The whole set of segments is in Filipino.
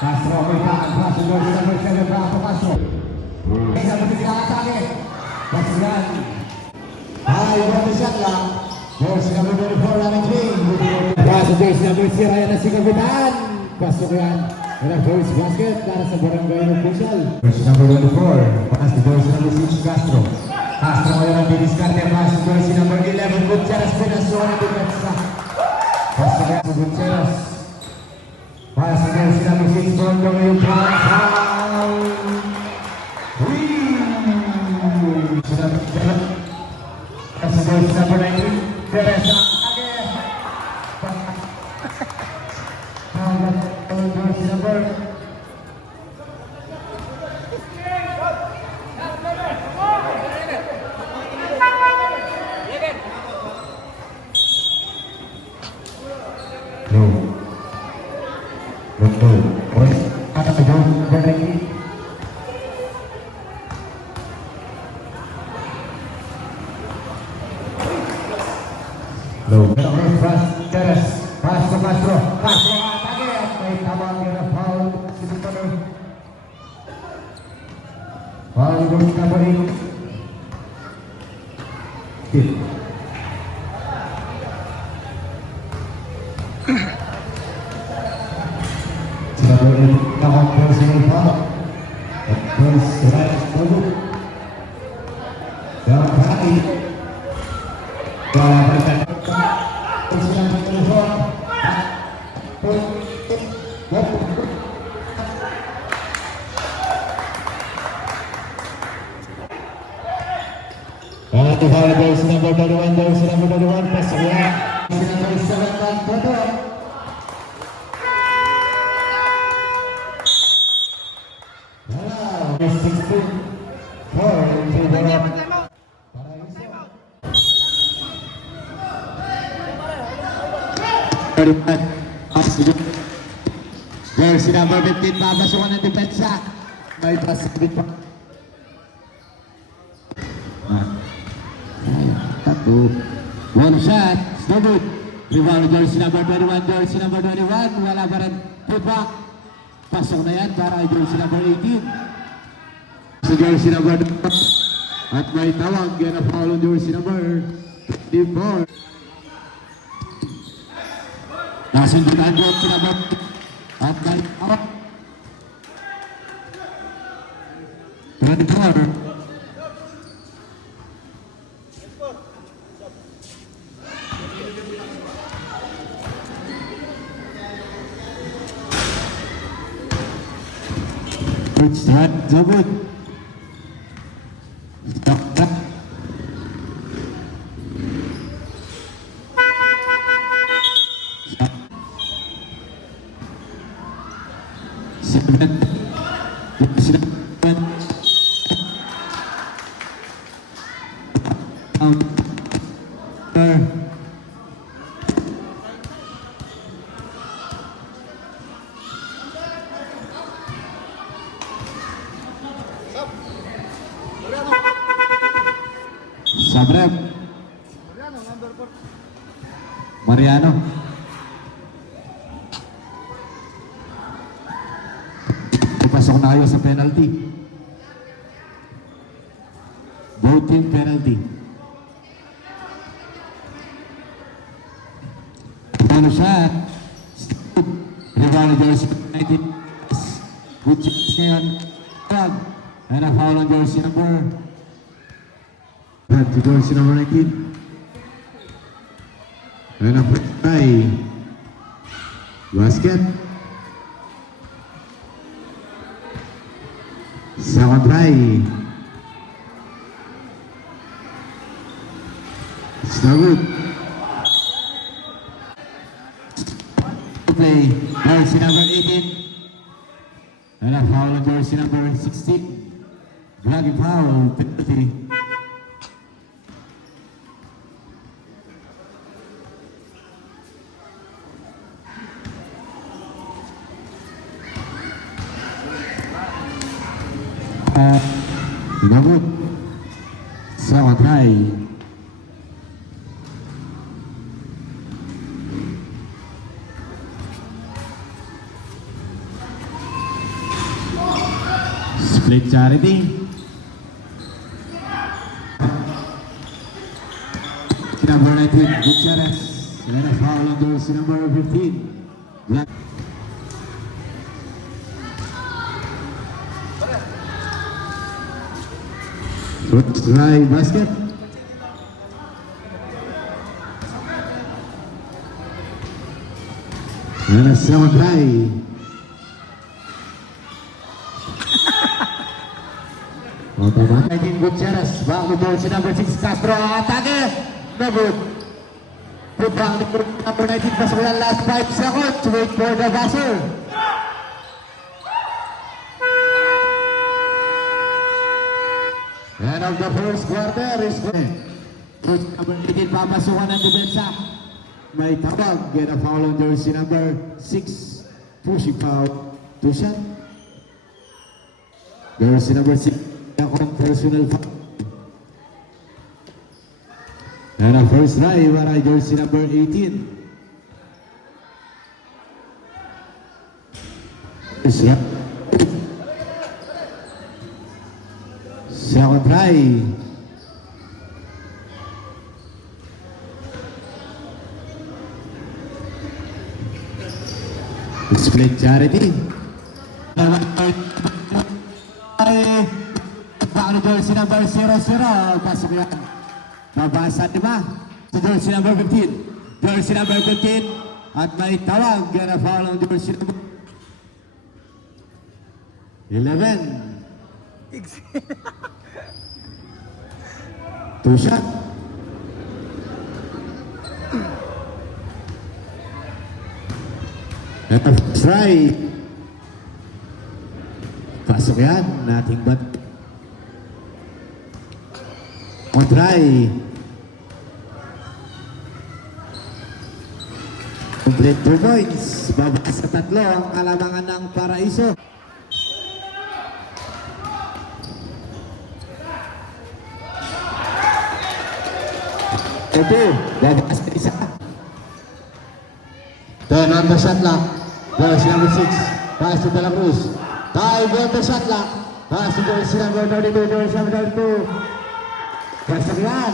Castro may kakagpaso doon sa number 7 Rafa Castro. Isa mo din nakatake. Pasigan. Ay, one shot lang. Jersey number 24 namin King. Kaso jersey number 0 yan na si Kapitan. Pasok yan. Walang goals basket para sa barangay official. Jersey number 24. Pakas si jersey number 6 Castro. Castro ngayon ang didiskarte. Pakas si jersey number 11 Gutierrez. Pinasyon ang depensa. Pasok yan si Gutierrez. Pakas si jersey number 6 Bondo ngayon. Foul. Pakas si jersey number 19 Teresa. Jersey number 21, jersey number 21, pasok yan. Jersey number 7, Bondo. Wow, 16, 4, into the rock. Jersey number 15, papasukan ng depensa. May basket pa. One shot, no good. Rebound jersey number 21, jersey number 21. Wala pa rin putback. Pasok na yan para jersey number 18. Sa jersey number 2. At may tawag, yan ang foul on jersey number 24. Nasundutan jersey number 2. At may tawag. 24. Good start, so good. Stop. Sabrem Mariano ipasok na kayo sa penalty. Both team penalty. One shot. Rebound jersey 19. Good chance ngayon. And a foul on jersey number to jersey number 19. And a free try. Basket. Second try. It's not good. Play jersey number 18. And a foul on jersey number 16. Dragging foul, penalty. Inabot. Second try. Split Charity. Number 19, Gutierrez. And a foul on jersey number 15. Black. First try basket. And a second try. Otomatis 19 Gutierrez. Back to jersey number 6 Castro. Atake. No good. Put back to number 19 Pascual. Last 5 seconds. Wait for the buzzer. End of the first quarter is coach number 18 papasukan ng depensa. May tawag. Get a foul on jersey number 6. Pushing foul. 2 shot. Jersey number 6. On personal foul. And a first try para jersey number 18. First try. Second try. Split Charity. Bago jersey number 00. Pasok yan. Mabasa diba? Sa jersey number 15. Jersey number 15. At may tawag. Gonna follow jersey number 11. 2 shot. And a try. Pasok yan. Nothing but on try. Complete 2 points. Babas sa 3 ang kalamangan ng Paraiso. Ito, babas sa isa. 10 on the shot clock. Jersey number 6. Pass to De La Cruz. Time on the shot clock. Pass to jersey number 32. Jersey number 32. Pasagian.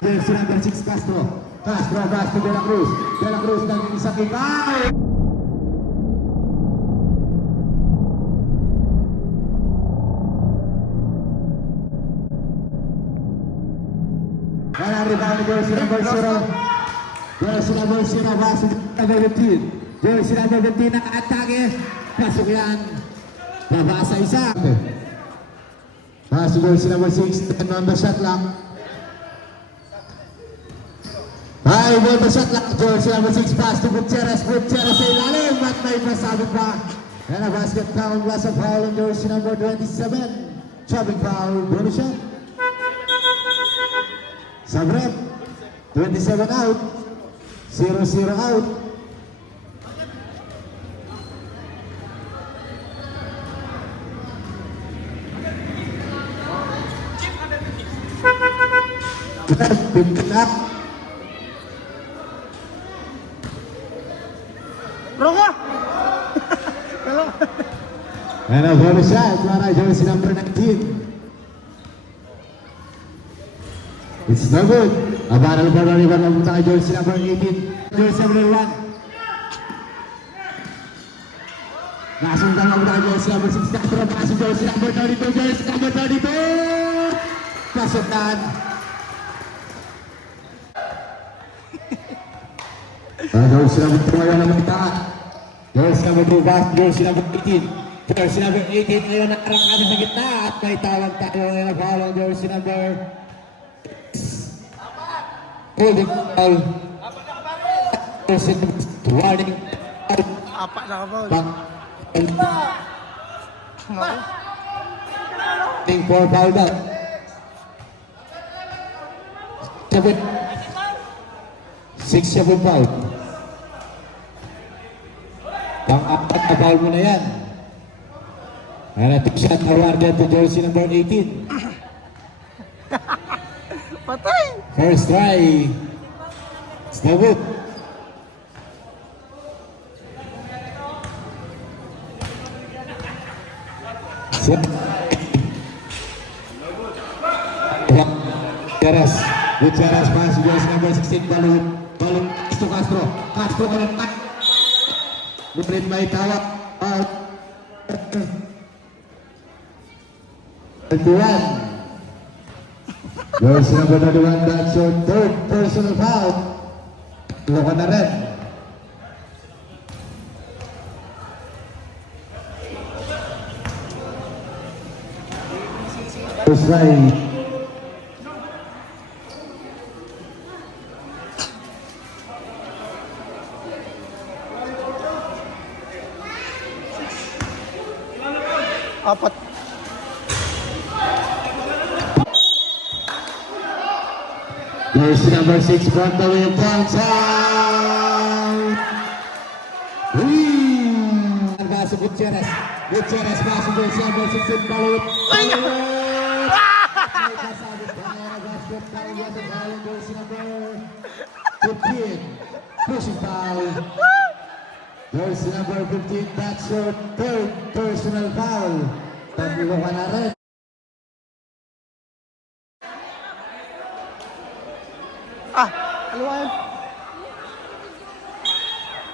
Jersey number 6 Castro. Castro pass to De La Cruz. De La Cruz ng isang ikaw. Kaya rebound ni jersey number 0. Jersey number 0 pass to number 15. Jersey number 15 ang atake. Pasok yan. Babasa isa. Pass to jersey number 6, 10 on the shot clock. 5 on the shot clock. Jersey number 6, pass to Gutierrez. Gutierrez sa ilalim at may pasabot pa. And a basket count was a foul on jersey number 27. Chopping foul, bonus shot. Sabret, 27 out. 0-0 out. Pick it up. Roka! And a bonus shot para jersey number 19. It's no good. Abanal pa na riban ng punta kay jersey number 18. Jersey number 1. Nasundan ang punta kay jersey number 6. Castro pasok jersey number 32. Jersey number 32. Pasukan. Jersey number 2 ngayon ang punta. Jersey number 2 pass. Jersey number 18. Jersey number 18 ngayon nakarang kami sa gitna. At may tawag tayo ngayon na follow jersey number holding foul. Warning. Apat na ka ba? Warning for foul down. 6-7 foul. Pang-apat na foul mo na yan. And a tip shot awarded to jersey number 18. Patay! First try. It's no good. Gutierrez. Gutierrez pass jersey number 16 balik to Castro. Castro menetak. Diberi by tawak out. 21. Jersey number 21, that's your third personal foul. Loka na rin. First right. Apat. Jersey number 6 from the way points out. Pasok Gutierrez. Gutierrez pasok jersey number 16 balut. Ay! Jersey number 15. Pushing foul. Jersey number 15, that's your third personal foul. Tatlo ka na rin. Ano yan?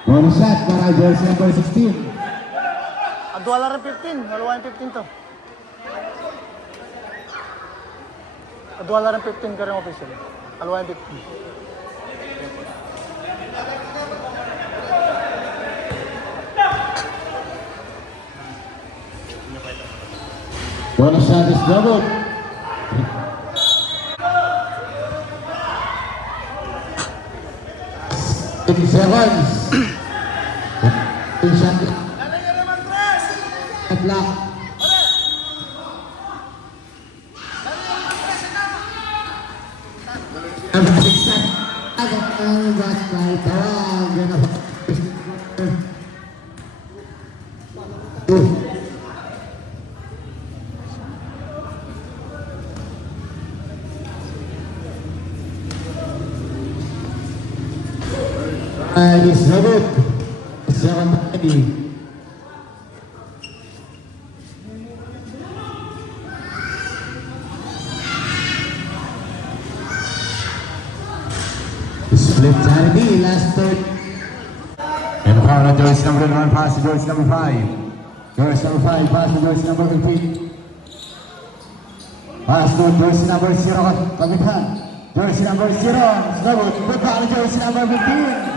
Bonus shot para jersey number 16. Adwala rin 15. Dalawa yung 15 to. Adwala rin 15 ka rin official. Dalawa yung 15. Bonus shot is doubled. Seconds. Shot. At lock. Number 6 shot. Agad ang basket. Tawag. Is Robert. Second ready. Split charity, last third. And foul jersey number 1, pass to jersey number 5. Jersey number 5, pass to jersey number 15. Pass to jersey number 0, Kapitan. Jersey number 0, Robert. Good foul jersey number 15.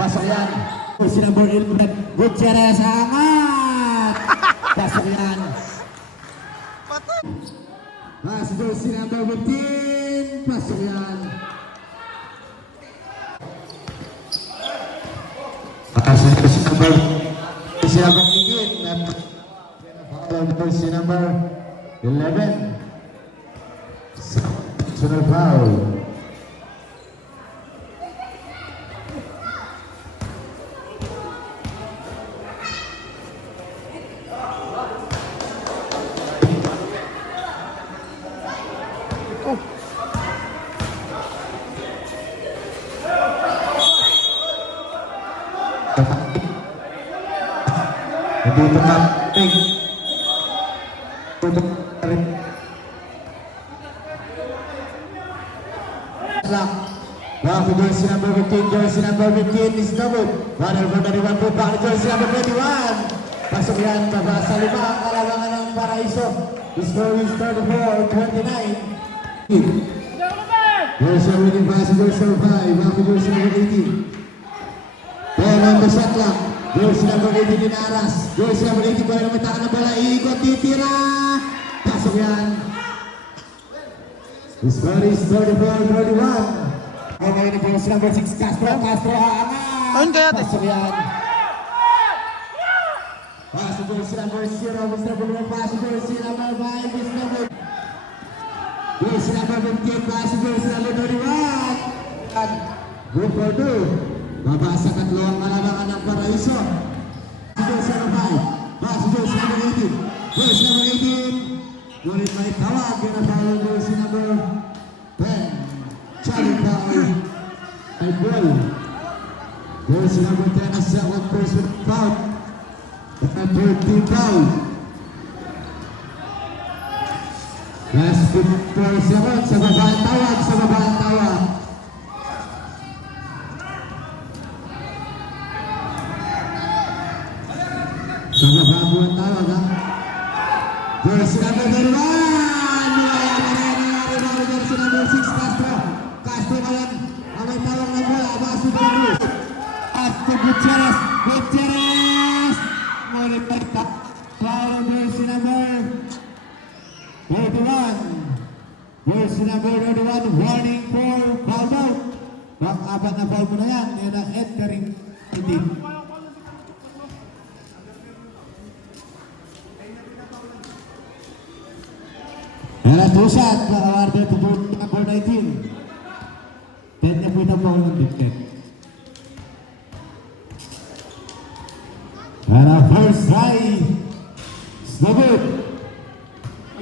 Pasok yan. Jersey number 11, Gutierrez, angat! Pasok yan. Pasok jersey number 15, pasok yan. Pasok jersey number 18, jersey number 11. Personal foul. Hindi tumating. Wow, jersey number 15, jersey number 15 is doubled. Runner for 31 po pa, jersey number 21. Pasok yan, sa lima ang kalabangan ng Paraiso. The score is 34-29. Jersey number 18, pass jersey number 5. Wow, jersey number 18. Then on the shot clock, jersey number 18 in Aras. Jersey number 18 pa rin ang matakan ng bola. Ikot, titira. Pasok yan. The score is 34-31. Okay, na jersey number 6, Castro. Castro, aangat. Ayun kaya, te. Pasok yan. Pasok jersey number 0, Mr. Bulong. Pasok jersey number 5, Mr. Bulong. Jersey number 15, pasok jersey number 31. Good for 2. Babasa katlo ang kalabangan ng Paraiso. Jersey number 5. Pasok jersey number 18. Jersey number 18. Ngunit may tawag. Ginapalo jersey number 10. Challenge foul. Ay ball. Jersey number 10 as second person foul. Number 13 foul. Last 54 seconds. Sa baba ang tawag. Sa baba ang tawag. Sa baba ang tawag, ha? Jersey number 31! Jersey number 6, Castro. Castro ngayon ang may tawag ng bola. Baso ba yung at to Gutierrez. Gutierrez! Ngunit pagtak. Foul jersey number 31. Jersey number 31. Warning for foul out. Pang-apat na foul mo na yan. Yan ang entering team. Last two shot, awarded to number 19. 10 na po ito po ng diktek. And our first try is no good.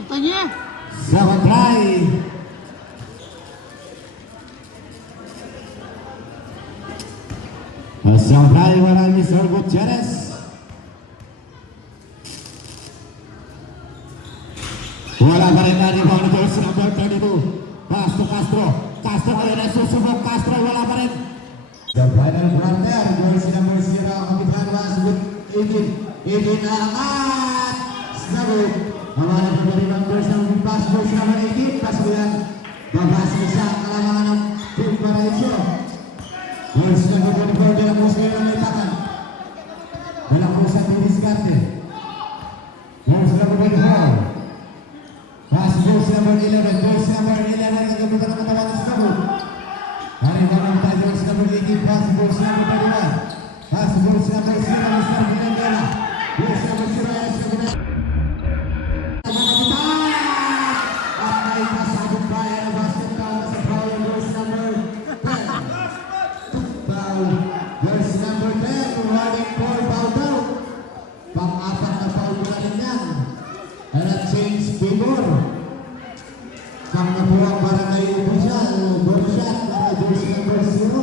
Ito niya. Second try. Second try, wala ni Mr. Gutierrez. Wala pa rin na rebound ni jersey number 32. Pass to Castro. Castro ngayon ay susubok. Castro wala pa rin. The final quarter. Jersey number 0. Kapitan was with 18. 18 na angat. Snagod. Hawalan pa rin ang jersey number pass. Jersey number 18. Pass ko yan. Babas ko siya. Kalamangan ng Team Paraisyo. Jersey number 24. De la Cruz ngayon ang naitakan. De la Cruz ang didiskarte. Jersey number 24. Pass jersey number 11, jersey number 11, kagabutan ng katawan ng Snabu. Hariban ang tayo jersey number 18, pass jersey number 31. Pass jersey number 0, Mr. Ginandela. Jersey number 0, jersey number 9. At may pasabot bayan ng basket count sa foul jersey number 10. Foul jersey number 10, running for foul down. Pang-apat na foul na rin yan. And a change favor. Ang nabuwang barangay official, Borshak, para jersey number 0.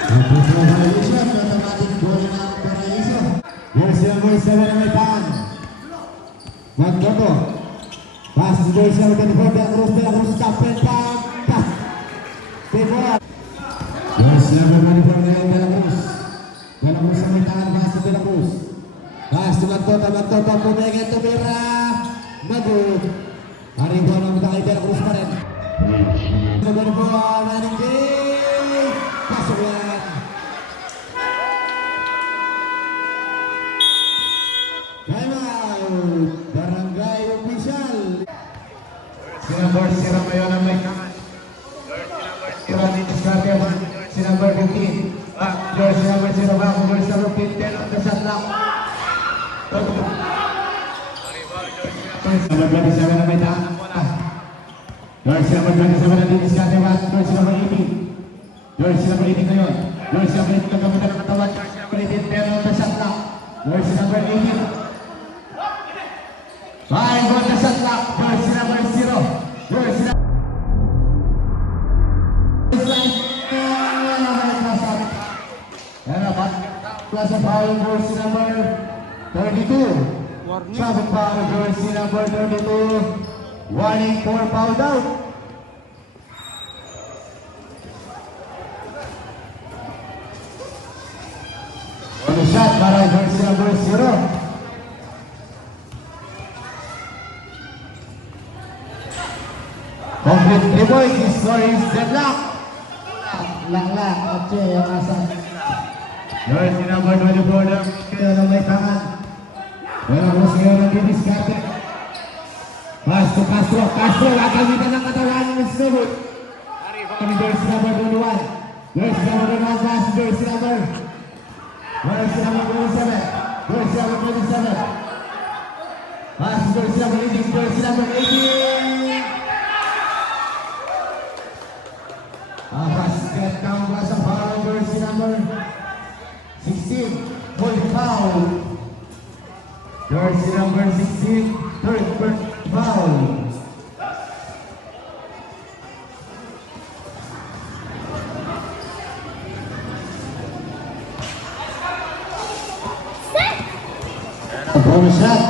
Ang puso ng violation, automatic goal ng Paraiso. Jersey number 7 na may paan. Magdoto. Pass to jersey number 24, De La Cruz, tapin pa. Pass. Favor. Jersey number 24, De La Cruz. De La Cruz ang may tangan, pass to De La Cruz. Pass to Magtoto, pumigil, tumira. Magod. Haribo ng mga kay De La Cruz pa rin. Number 4, running game. Pasok yan. Time out. Barangay official. Number 0 ngayon ang may tangan. Jersey number 0 dito sa jersey number 15. Jersey number 0 back, jersey number 15 on the shot clock. Jersey number 27 na may daan ng bola. Jersey number 27 na dito sa jersey number 18. Jersey number 18 ngayon. Jersey number 18 na gamitan ng katawan. Jersey number 18 pero on the shot clock. Jersey number 18. Five on the shot clock. Jersey number 0. Jersey number plus a foul jersey number 32. Warning. Traffic foul jersey number 32. Warning for foul out. On the shot para jersey number 0. Complete 3 points. His score is deadlock. Lang. Okay, yung asa. Jersey number 24 lang. Kaya na may tangan. Pero kung siya nang didiskarte. Pass to Castro. Castro, gagamitan ng katawan ng Snowwood. Kami jersey number 21. Jersey number 21. Pass jersey number 27. Jersey number 27. Pass jersey number 18. Jersey number 18. Basket count as a foul jersey number 16. Full foul. Jersey number 16. Third foul. Set! Bonus shot.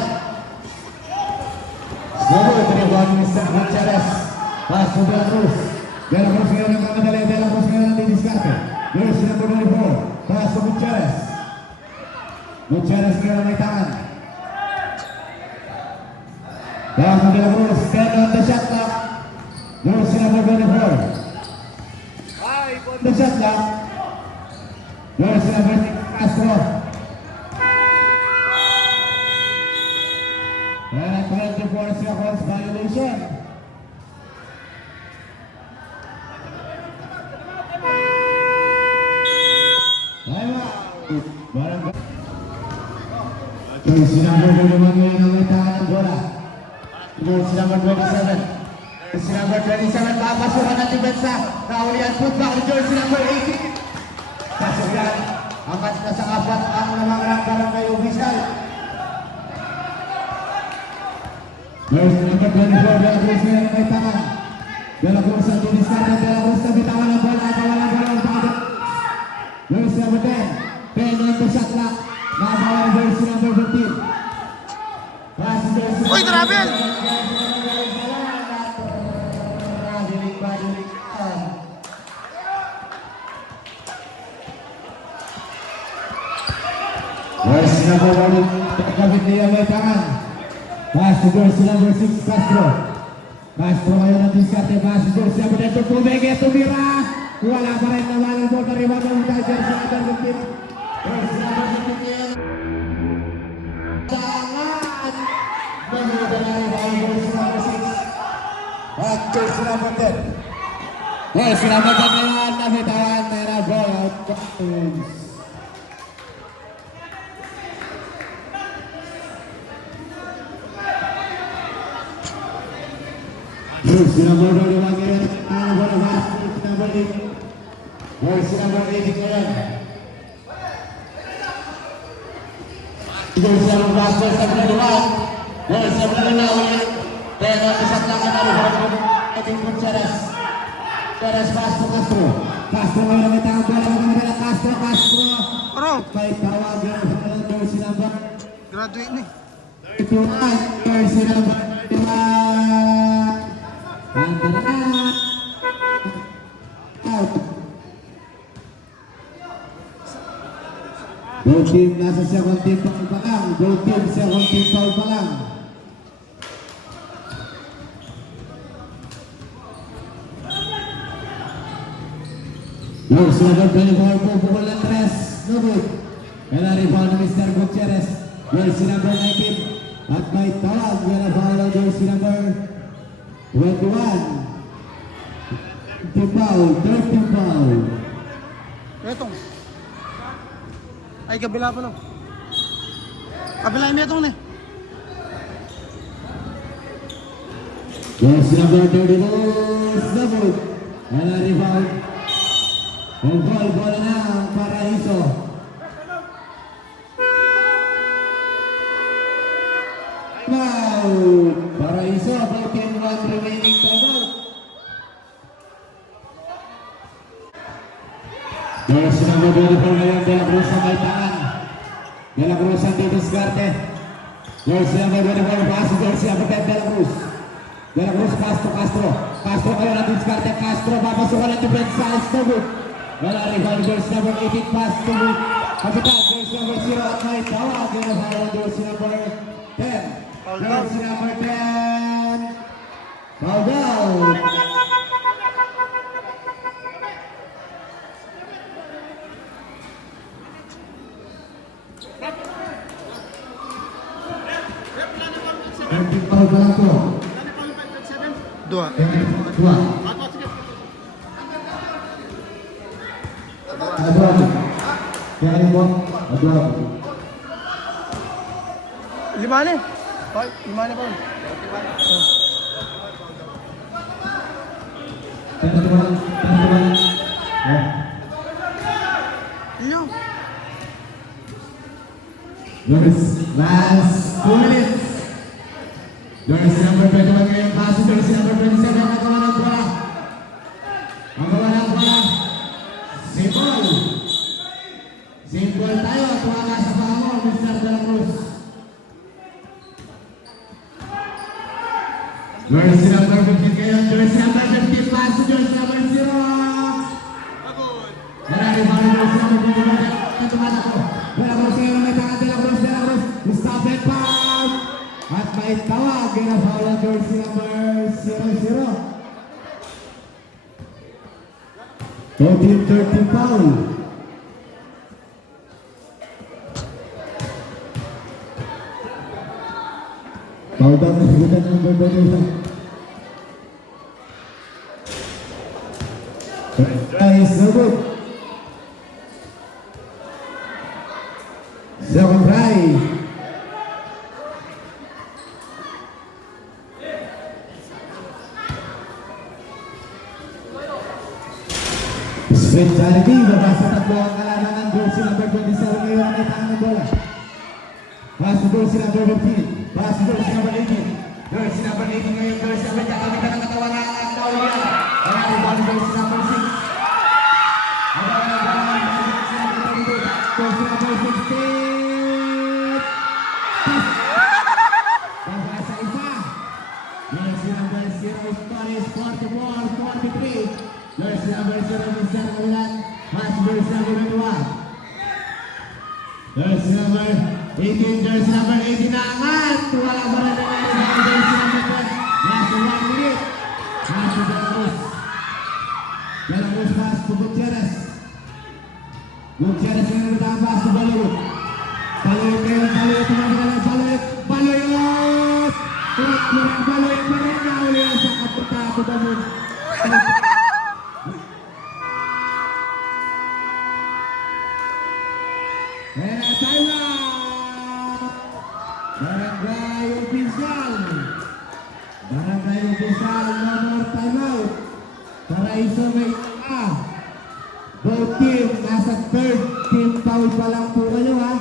Snowball, tinibawag ni Mr. Gutierrez. Pass to De La Cruz. De La Cruz ngayon ang kamadali. De La Cruz ngayon ang didiskarte. Jersey number 24. Pass to Gutierrez. Gutierrez ngayon ang may tangan. Pass to De La Cruz. 10 on the shot clock. Jersey number 24. The shot clock. Jersey number 6, Castro. And 24 seconds violation. Jersey number 21 ngayon ang may tangan ng bola. Jersey number 27. Jersey number 27, papasukan ng depensa. Naulian putback ni jersey number 18. Kasuyan, angat na sa apat ang namang barangay official. Jersey number 24, De La Cruz ngayon ang may tangan. De La Cruz ang diniskarte. De La Cruz na bitawan ng bola. Kawalan bola ng tangan. Jersey number 10. 10 on the shot clock. Nakabawa ng jersey number 15. Pass to jersey number 15. Uy, travel! Jersey number 1, pagkabit niya may tangan. Pass to jersey number 6, Castro. Castro ngayon ang diskarte. Pass to jersey number 10, Tumege, tumira. Wala pa rin naman ang ball. Pariwan ng jersey number 15. Jersey number 15. Tangan! Namuda na rin ang jersey number 6. At jersey number 10. Jersey number 10 naman, nabitawan. Mera ball out. Jersey number 21 ngayon, ang bola pass to number 8. Jersey number 8 ngayon. Jersey number pass to number 21. Jersey number 9. Pero isang lang ang nalibot. Edwin Gutierrez. Gutierrez pass to Castro. Castro ngayon ang itang bola. Magkakabala Castro. Ano? May tawag ng jersey number Graduate na 31. Jersey number 31. Out. Goal team, nasa second team foul pa lang. Goal team, second team foul pa lang. Jersey number 24 po, bukol ng 3. No good. Kaya rebound ni Mr. Gutierrez. Jersey number 19. At may tawag, kaya foul ang jersey number 21. Dirty foul. Etong. Ay, kabila pa lang. Kabila yung etong na eh. Jersey number 32, double. And a rebound. And bola na ang Paraiso. Wow! Paraiso, 14-1 remaining timeout. Jersey number 24 ngayon, De La Cruz ang may tangan. De La Cruz ang didiskarte. Jersey number 24, pass to jersey number 10, De La Cruz. De La Cruz, pass to Castro. Castro ngayon ang didiskarte. Castro, papasukan ang depensa. Snowboot. Wala rebound, jersey number 18, pass to Kapitan, jersey number 0 at may tawag. Yung nabawa jersey number 10. Jersey number 10. Foul down. Foul pa lang po. Dua. Dua. Dua. Kaya ano po? Dua. Lima na eh. Hoy, lima na pa. Teman-teman. Iyo. Last 2 minutes. Jersey number 21 ngayon, pass to jersey number 27, magawa ng bola. Magawa ng bola. Simple tayo at wala sa pangamo, Mr. De La Cruz. Jersey number 15 kayo. Jersey number 15. Pass to jersey number 0. Marami pa rin jersey number 15. Tumatakbo. Dela Cruz kayo na may tangan. Dela Cruz. Stop and foul. At may tawag. Gina-foul ang jersey number 00. 14-13 foul. Foul down na sagutan ng number 11. Try is no good. Second try. Sprint Jollibee, babasa tatlo ang kalaban ng jersey number 27 ngayon ang may tangan ng bola. Pass to jersey number 15. Pass to jersey number 18. Jersey number 18 ngayon, jersey number 18. Kamitan ng katawan na ang foul yan. Kaya rebound jersey number 6. Jersey number 16. Baba sa isa. Jersey number 0 is 44-43. Jersey number 0 is Jan Kawilan. Pass jersey number 21. Jersey number 18. Jersey number 18 na angat. Wala ba na naman jersey number 10. Last 1 minute. Pass to Dela Cruz. Dela Cruz pass to Gutierrez. Gutierrez ngayon na pass to Baloy. Baloy ngayon. Baloy tumagalan. Baloy. Baloy pa rin. Nauli ang sa kaputa to Baloy. Kaya timeout! Barangay Official! Barangay Official, no more timeout! Paraiso may both team, nasa third team foul pa lang po kayo ha.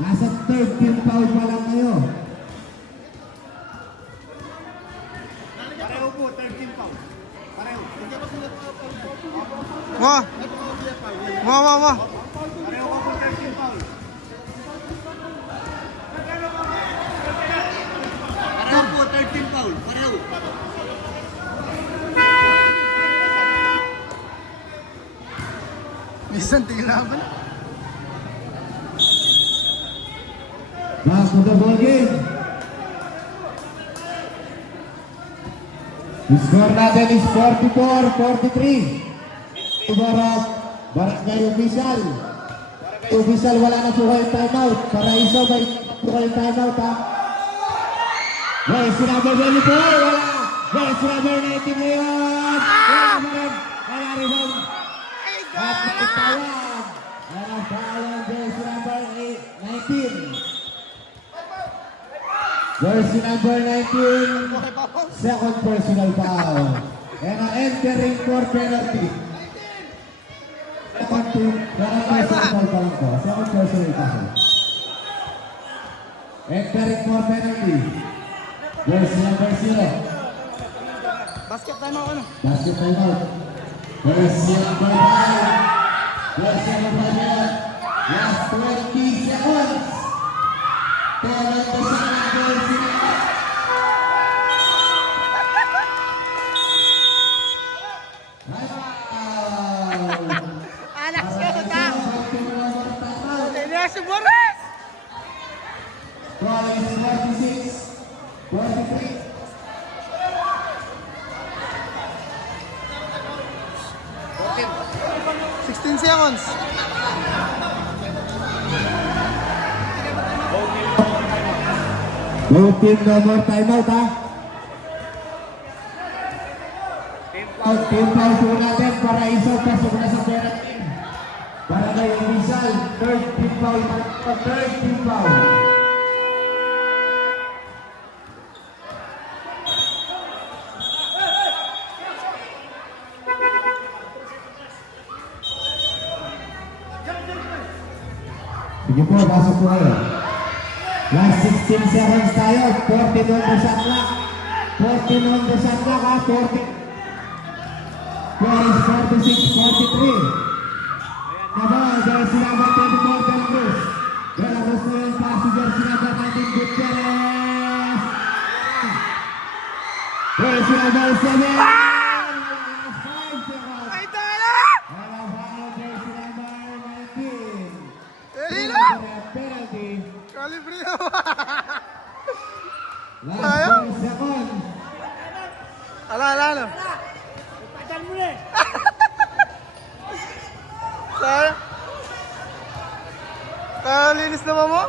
Nasa third team foul pa lang kayo. Pareho po, third team foul. Pareho. Wah! Wah! Pareho po, third team foul. Pareho po, third team foul. Pareho. Minsan tingnan ba? Back to the ball game. The score natin is 44-43. Ibarok, Barangay Official. Barangay Official, wala na po kayong timeout. Paraiso, may po kayong timeout ha. Jersey number 24, wala. Jersey number 19 ngayon. Wala pa rin. Wala rebound. At may tawag. Wala tawag. Jersey number 19. Jersey number 19. Second personal foul. And ang entering for penalty. Second team. Second personal foul po. Second personal foul. Entering for penalty. Jersey number 0. Basket time ako na. Basket time out. Jersey number 5. Jersey number 5. Last 20 seconds. Penalty sa jersey number. Anak siya ta. Ilyas Boris. Score is 46-43. 16 seconds. Both team no more timeout ha. Team foul po natin para isa pasok na sa penalty. Para kay Official, third team foul. Third team foul. Sige po, pasok po kayo. Last 16 seconds tayo. 14 on the shot clock. 14 on the shot clock ha. 14. Score is 46-43. Nabo, jersey number 24, Dela Cruz. Dela Cruz na yung pass to jersey number 19, Gutierrez. jersey number 7. Last 5 seconds. Ay, tala! And ang final jersey number 19. Elino! Penalty. Kalibre na. Last Sayang. 10 seconds. Ala. Patal mo na eh. Sayang. Kalinis naman mo?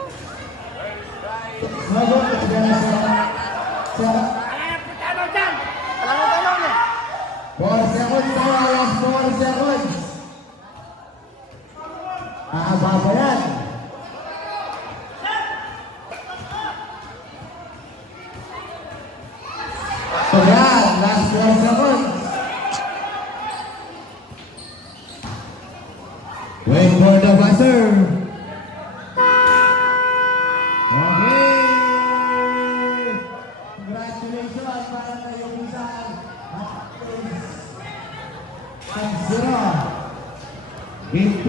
Mago, sa Alam mo tanong eh. 4 seconds tayo, last 4 seconds. Mahaba pa yan. So yan, last 4 seconds. Wait for the buzzer. Okay. Congratulations para kayo isang at 1-0.